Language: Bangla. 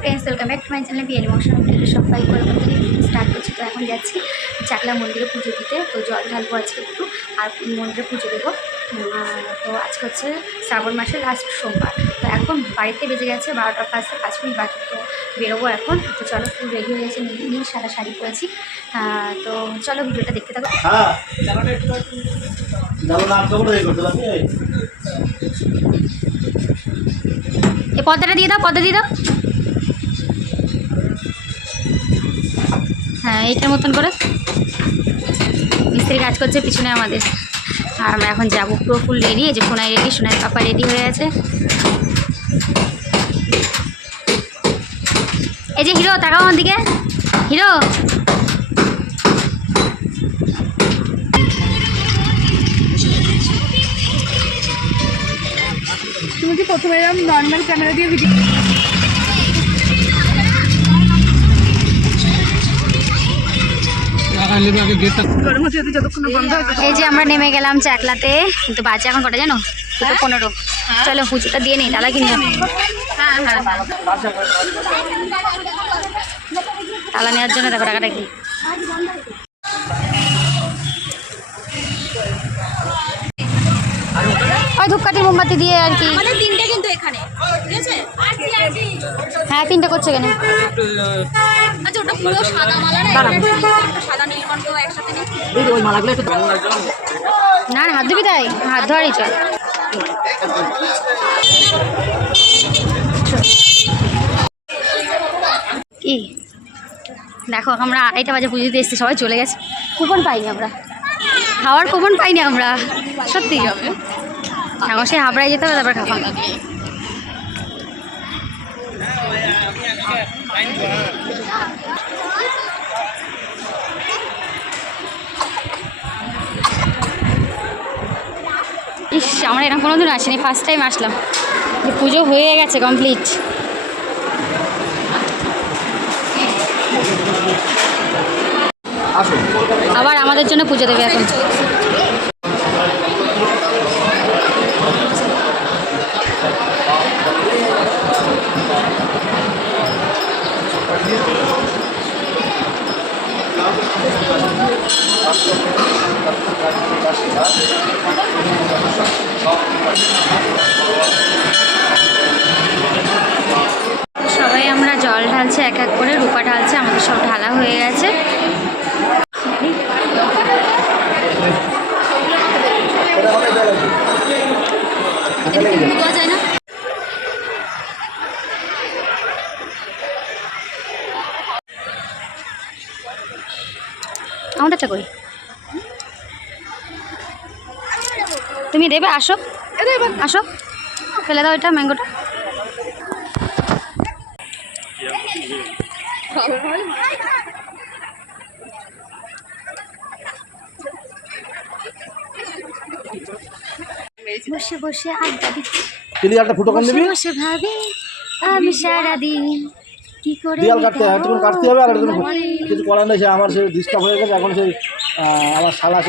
Friends welcome back to my channel BL motion video সবাই ওরকম থেকে স্টার্ট করছি তো এখন যাচ্ছি চাকলা মন্দিরে পুজো দিতে। তো জল ঢালবো আজকে একটু আর মন্দিরে পুজো দেবো। তো আজকে হচ্ছে শ্রাবণ মাসের লাস্ট সোমবার। তো এখন বাড়িতে বেজে গেছে বারোটা পাঁচটা পাঁচ মিনিট বাকি। তো বেরোবো এখন। তো চলো ফুল রেডি হয়ে গেছে নীল সাদা শাড়ি পরেছি। তো চলো ভিডিওটা দেখতে থাকো। হ্যাঁ। এ পর্দাটা দিয়ে দাও পর্দা দিয়ে দাও। এইটার মতন করে। মিস্ত্রি কাজ করছে পিছনে আমাদের। আর আমরা এখন যাব পুরো ফুল রেডি যে Sonai ready Sonai papa ready হয়ে আছে এই যে হিরো, তাকাও আমার দিকে। হিরো। তুমি কি প্রথমে নর্মাল ক্যামেরা দিয়ে ভিডিও এই যে আমরা নেমে গেলাম চাকলাতে কিন্তু বাজে এখন কটা জানো? দুটো পনেরো। চলো পুজোটা দিয়ে নেই তালা কিনবো তালা নেওয়ার জন্য দেখো টাকাটা কি। ওই ধূপকাঠি মোমবাতি দিয়ে আর কি। তিনটে কিন্তু এখানে ঠিক আছে? হ্যাঁ তিনটে করছে কেন আচ্ছা ওটা পুরো সাদা মালা না? সাদা নেই না না, হাত ধুবি তাই? হাত ধোয়ারই চল। কি? দেখো, আমরা আড়াইটা বাজে পুজো দিতে এসেছি, সবাই চলে গেছে। কুপন পাইনি আমরা। খাওয়ার কুপন পাইনি আমরা। সত্যি। এখন সে হাবড়ায় যেতে হবে, তারপর খাওয়া ইস আমরা এরকম কোনোদিন আসেনি ফার্স্ট টাইম আসলাম। যে পুজো হয়ে গেছে কমপ্লিট আবার আমাদের জন্য পুজো দেবে এখন। পাওয়া যায় না আমাদেরটা কই তুমি দেবে আসো। আসো। ফেলে দাও এটা ম্যাঙ্গোটা বসে বসে আড্ডা দিচ্ছি। ফুটো করে বসে নিবি? বসে ভাবি আমি সারাদিন কি করে দেয়াল কাটতে হয় কাটতে হবে আর কিছু করার নেই সে আমার সে ডিস্টার্ব হয়ে গেছে এখন সেই আমার শালা